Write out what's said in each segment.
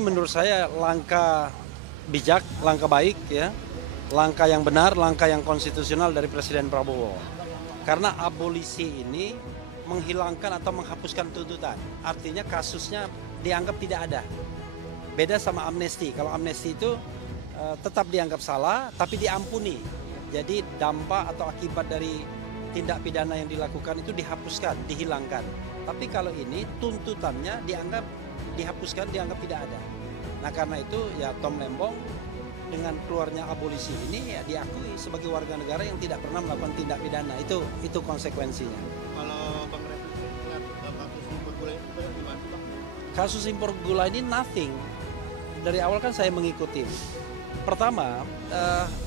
Menurut saya langkah bijak, langkah baik ya, langkah yang benar, langkah yang konstitusional dari Presiden Prabowo. Karena abolisi ini menghilangkan atau menghapuskan tuntutan. Artinya kasusnya dianggap tidak ada. Beda sama amnesti. Kalau amnesti itu tetap dianggap salah tapi diampuni. Jadi dampak atau akibat dari tindak pidana yang dilakukan itu dihapuskan, dihilangkan. Tapi kalau ini tuntutannya dianggap dihapuskan, dianggap tidak ada. Nah karena itu ya Tom Lembong dengan keluarnya abolisi ini ya diakui sebagai warga negara yang tidak pernah melakukan tindak pidana. Itu konsekuensinya. Kalau Bang Refli melihat kasus impor gula itu gimana Bang? Kasus impor gula ini nothing. Dari awal kan saya mengikuti. Pertama,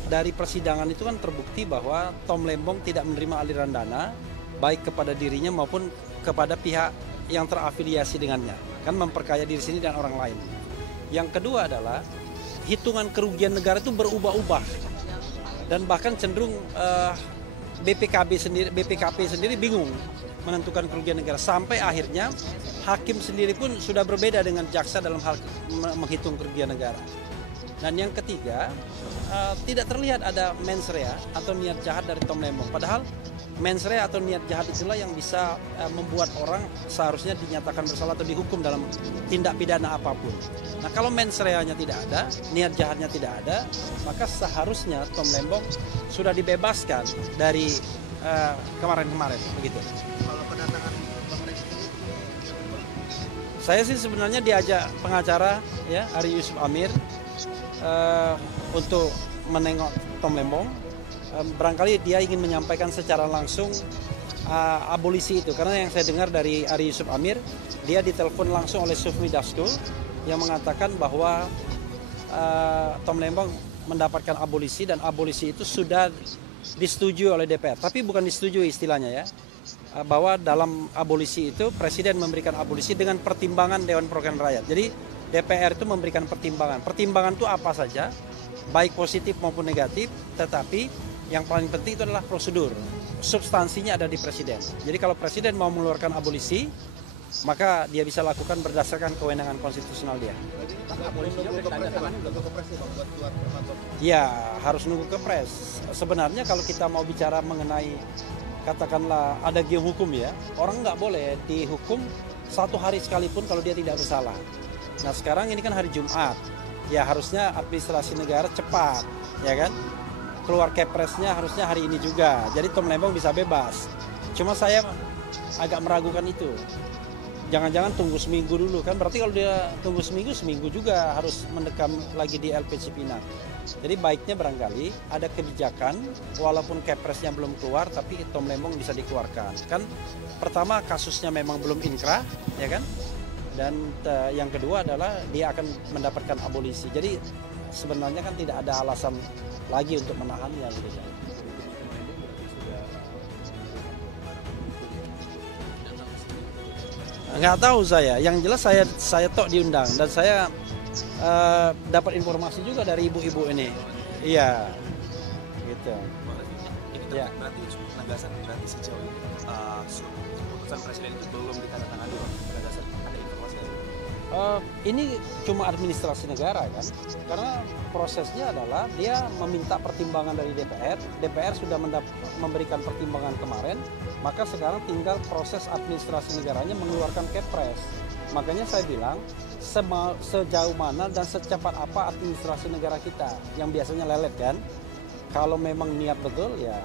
dari persidangan itu kan terbukti bahwa Tom Lembong tidak menerima aliran dana baik kepada dirinya maupun kepada pihak yang terafiliasi dengannya. Kan memperkaya diri sendiri dan orang lain. Yang kedua adalah hitungan kerugian negara itu berubah-ubah dan bahkan cenderung BPKP sendiri bingung menentukan kerugian negara sampai akhirnya hakim sendiri pun sudah berbeda dengan jaksa dalam hal menghitung kerugian negara. Dan yang ketiga, tidak terlihat ada mens rea atau niat jahat dari Tom Lembong. Padahal mens rea atau niat jahat itulah yang bisa membuat orang seharusnya dinyatakan bersalah atau dihukum dalam tindak pidana apapun. Nah kalau mens rea-nya tidak ada, niat jahatnya tidak ada, maka seharusnya Tom Lembong sudah dibebaskan dari kemarin-kemarin. Begitu. Kalau kedatangan Bang Refli ini, Saya sih sebenarnya diajak pengacara ya Ari Yusuf Amir untuk menengok Tom Lembong. Barangkali dia ingin menyampaikan secara langsung abolisi itu. Karena yang saya dengar dari Ari Yusuf Amir, dia ditelepon langsung oleh Sufmi Dasko yang mengatakan bahwa Tom Lembong mendapatkan abolisi dan abolisi itu sudah disetujui oleh DPR. Tapi bukan disetujui istilahnya ya. Bahwa dalam abolisi itu Presiden memberikan abolisi dengan pertimbangan Dewan Perwakilan Rakyat. Jadi DPR itu memberikan pertimbangan. Pertimbangan itu apa saja, baik positif maupun negatif, tetapi yang paling penting itu adalah prosedur. Substansinya ada di Presiden. Jadi kalau Presiden mau mengeluarkan abolisi, maka dia bisa lakukan berdasarkan kewenangan konstitusional dia. Ya, harus nunggu ke pres. Sebenarnya kalau kita mau bicara mengenai katakanlah ada gium hukum ya, orang nggak boleh dihukum 1 hari sekalipun kalau dia tidak bersalah. Nah sekarang ini kan hari Jumat, ya harusnya administrasi negara cepat, ya kan? Keluar kepresnya harusnya hari ini juga, jadi Tom Lembong bisa bebas. Cuma saya agak meragukan itu. Jangan-jangan tunggu seminggu dulu kan? Berarti kalau dia tunggu seminggu juga harus mendekam lagi di LP Cipinang. Jadi baiknya barangkali ada kebijakan, walaupun kepresnya belum keluar, tapi Tom Lembong bisa dikeluarkan. Kan pertama kasusnya memang belum inkrah, ya kan? Dan yang kedua adalah dia akan mendapatkan abolisi. Jadi sebenarnya kan tidak ada alasan lagi untuk menahannya gitu kan. Nggak tahu saya. Yang jelas saya tok diundang dan saya dapat informasi juga dari ibu-ibu ini. Iya, gitu. Ini Ya. berarti penegasan berarti sejauh ini keputusan presiden itu belum ditandatangani Bang. Penegasan ada informasi dari Ini cuma administrasi negara kan, karena prosesnya adalah dia meminta pertimbangan dari DPR, DPR sudah memberikan pertimbangan kemarin, maka sekarang tinggal proses administrasi negaranya mengeluarkan kepres. Makanya saya bilang sejauh mana dan secepat apa administrasi negara kita yang biasanya lelet kan, kalau memang niat betul ya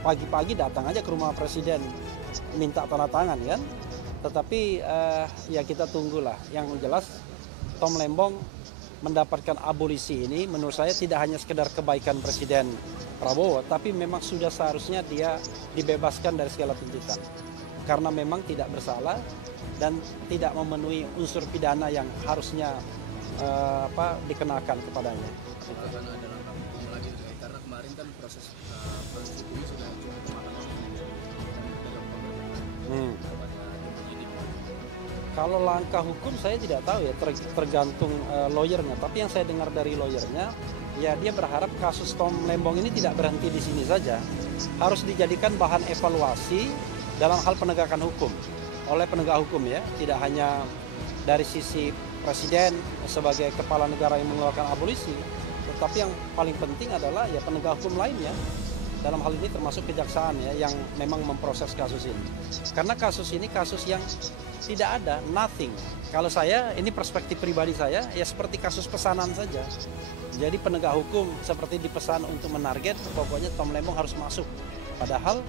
pagi-pagi datang aja ke rumah presiden minta tanda tangan kan. Tetapi ya kita tunggulah. Yang jelas Tom Lembong mendapatkan abolisi ini menurut saya tidak hanya sekedar kebaikan Presiden Prabowo, tapi memang sudah seharusnya dia dibebaskan dari segala tuntutan. Karena memang tidak bersalah dan tidak memenuhi unsur pidana yang harusnya dikenakan kepadanya. Akan ada langkah hukum lagi karena kemarin kan proses hukum sudah cukup matang Kalau langkah hukum saya tidak tahu ya, tergantung lawyernya. Tapi yang saya dengar dari lawyernya, ya dia berharap kasus Tom Lembong ini tidak berhenti di sini saja. Harus dijadikan bahan evaluasi dalam hal penegakan hukum oleh penegak hukum ya, tidak hanya dari sisi presiden sebagai kepala negara yang mengeluarkan abolisi, tetapi yang paling penting adalah ya penegak hukum lainnya. Dalam hal ini termasuk kejaksaan ya yang memang memproses kasus ini. Karena kasus ini kasus yang tidak ada, nothing. Kalau saya, ini perspektif pribadi saya, ya seperti kasus pesanan saja. Jadi penegak hukum seperti dipesan untuk menarget, pokoknya Tom Lembong harus masuk. Padahal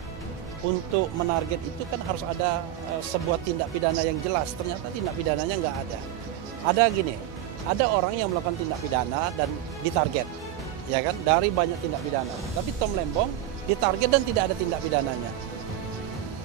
untuk menarget itu kan harus ada sebuah tindak pidana yang jelas. Ternyata tindak pidananya nggak ada. Ada gini, ada orang yang melakukan tindak pidana dan ditarget. Ya kan, dari banyak tindak pidana. Tapi Tom Lembong ditarget dan tidak ada tindak pidananya.